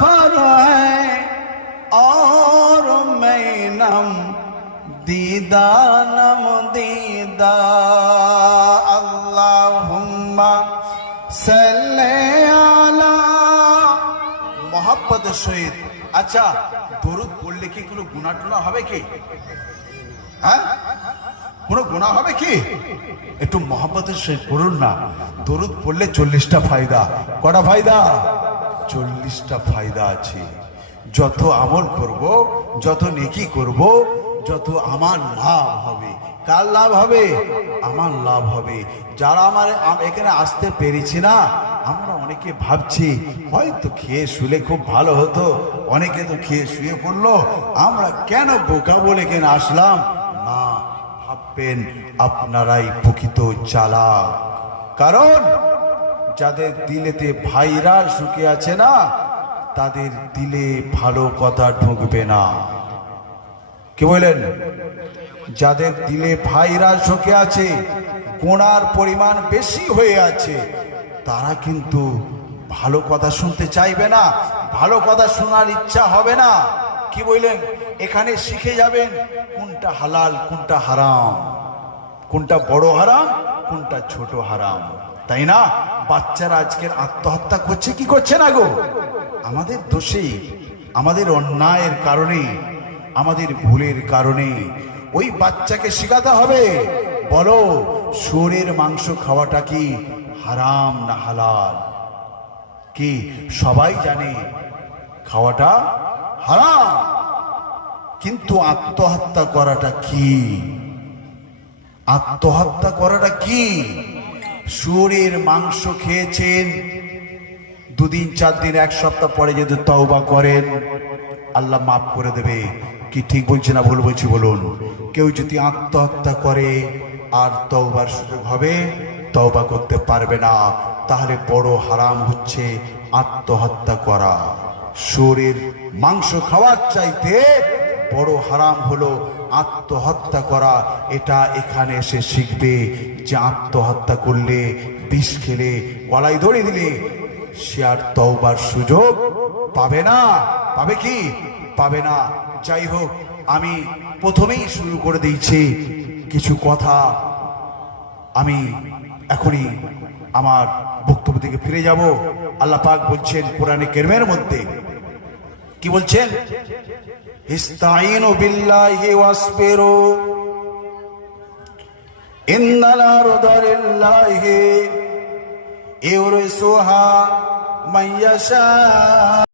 सफर है और मैं नम दीदा नम दीदा अल्लाहुम्मा सल्ले आला मोहब्बत सहित। अच्छा দরুদ পড়লে কি কোনো গুনাহ টুনা হবে কি? হ্যাঁ, কোনো গুনাহ হবে কি? একটু মোহব্বতের সহিত পড়ুন না। দরুদ পড়লে 40টা ফায়দা। কটা ফায়দা? 40টা ফায়দা আছে। যত আমল করব, যত নেকি করব, যত আমার লাভ হবে। কার লাভ হবে? আমার লাভ হবে। যারা আমার এখানে আসতে পেরেছি না, আমরা অনেকে ভাবছি হয়তো খেয়ে শুলে খুব ভালো হতো, অনেকে তো খেয়ে শুয়ে পড়লো, আমরা কেন বোকা বলে এখানে আসলাম? না, ভাববেন আপনারাই প্রকৃত চালাক। কারণ যাদের দিলেতে ভাইরা সুখে আছে না, তাদের দিলে ভালো কথা ঢুকবে না। কি বলেন? যাদের দিলে ভাইরা সুখে আছে, গোনার পরিমাণ বেশি হয়ে আছে, তারা কিন্তু ভালো কথা শুনতে চাইবে না, ভালো কথা শোনার ইচ্ছা হবে না। কি বললেন? এখানে শিখে যাবেন কোনটা হালাল, কোনটা হারাম, কোনটা বড় হারাম, কোনটা ছোট হারাম, তাই না? বাচ্চারা আজকের আত্মহত্যা করছে, কি করছে না গো? আমাদের দোষে, আমাদের অন্যায়ের কারণে, আমাদের ভুলের কারণে। ওই বাচ্চাকে শেখাতে হবে, বলো শুয়োরের মাংস খাওয়াটা কি হারাম না হালাল? কি সবাই জানে খাওয়াটা হারাম, কিন্তু আত্মহত্যা করাটা কি? আত্মহত্যা করাটা কি? শুয়োরের মাংস খেয়েছেন, 2 দিন 4 দিন 1 সপ্তাহ পরে যদি তওবা করেন, আল্লাহ মাফ করে দেবে। কি ঠিক বলছি না ভুল বলছি বলুন? কেউ যদি আত্মহত্যা করে আর তওবার সুযোগ হবে, তওবা করতে পারবে না, তাহলে বড় হারাম হচ্ছে আত্মহত্যা করা। শুয়োরের মাংস খাওয়ার চাইতে বড় হারাম হলো আত্মহত্যা করা। এটা এখানে এসে শিখবে যে আত্মহত্যা করলে, বিষ খেলে, গলায় দড়ি দিলে সে আর তওবার সুযোগ পাবে না। পাবে কি? পাবে না। যাই হোক, আমি প্রথমেই শুরু করে দিয়েছি কিছু কথা। আমি এখনই আমার বক্তব্য থেকে ফিরে যাব। আল্লাহ পাক বলছেন কোরআনে কারীমের মধ্যে, কি বলছেন? ইস্তাঈনু বিল্লাহি ওয়াসবিরু ইন্নাল আরদা লিল্লাহি ইউরিসুহা মান ইয়াশা।